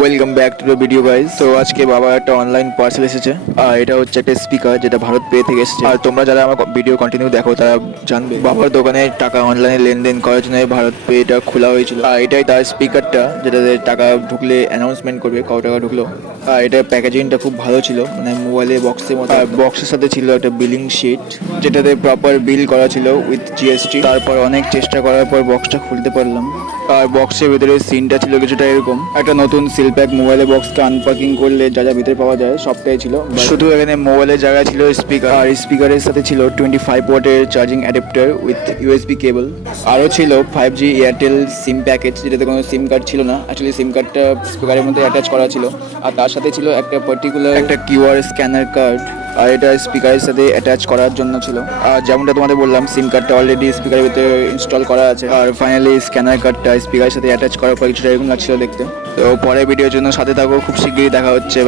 Welcome back to the video guys. তো আজকে বাবা একটা অনলাইন পার্সেল এসেছে, আর এটা হচ্ছে একটা স্পিকার যেটা ভারত পে থেকে এসেছে। আর তোমরা যারা আমার ভিডিও কন্টিনিউ দেখো তারা জানবে বাবার দোকানে টাকা অনলাইনে লেনদেন করার জন্য ভারত পে এটা খোলা হয়েছিল। আর এটাই তার স্পিকারটা যেটাতে টাকা ঢুকলে অ্যানাউন্সমেন্ট করবে কত টাকা ঢুকলো। আর এটার প্যাকেজিংটা খুব ভালো ছিল, মানে মোবাইলের বক্সের মতো। আর বক্সের সাথে ছিল একটা বিলিং শিট যেটাতে প্রপার বিল করা ছিল উইথ জিএসটি। তারপর অনেক চেষ্টা করার পর বক্সটা খুলতে পারলাম। আর বক্সের ভিতরে সিনটা ছিল কিছুটা এরকম, একটা নতুন সিল প্যাক মোবাইলের বক্সকে আনপ্যাকিং করলে যা যা ভিতরে পাওয়া যায় সবটাই ছিল। শুধু এখানে মোবাইলের জায়গায় ছিল স্পিকার, আর স্পিকারের সাথে ছিল 25 ওয়াটের চার্জিং অ্যাডাপ্টার উইথ ইউএসবি কেবল। আরও ছিল 5G এয়ারটেল সিম প্যাকেজ, যেটাতে কোনো সিম কার্ড ছিল না, অ্যাকচুয়ালি সিম কার্ডটা স্পিকারের মধ্যে অ্যাটাচ করা ছিল। আর তার সাথে ছিল একটা পার্টিকুলার একটা কিউআর স্ক্যানার কার্ড, আর এটা স্পিকারের সাথে অ্যাটাচ করার জন্য ছিল। আর যেমনটা তোমাদের বললাম, সিম কার্ডটা অলরেডি স্পিকারের ভিতরে ইনস্টল করা আছে। আর ফাইনালি স্ক্যানার কার্ডটা স্পিকারের সাথে অ্যাটাচ করার পর কিছুটা এরকম লাগছিল দেখতে। তো পরের ভিডিওর জন্য সাথে থাকো, খুব শীঘ্রই দেখা হচ্ছে।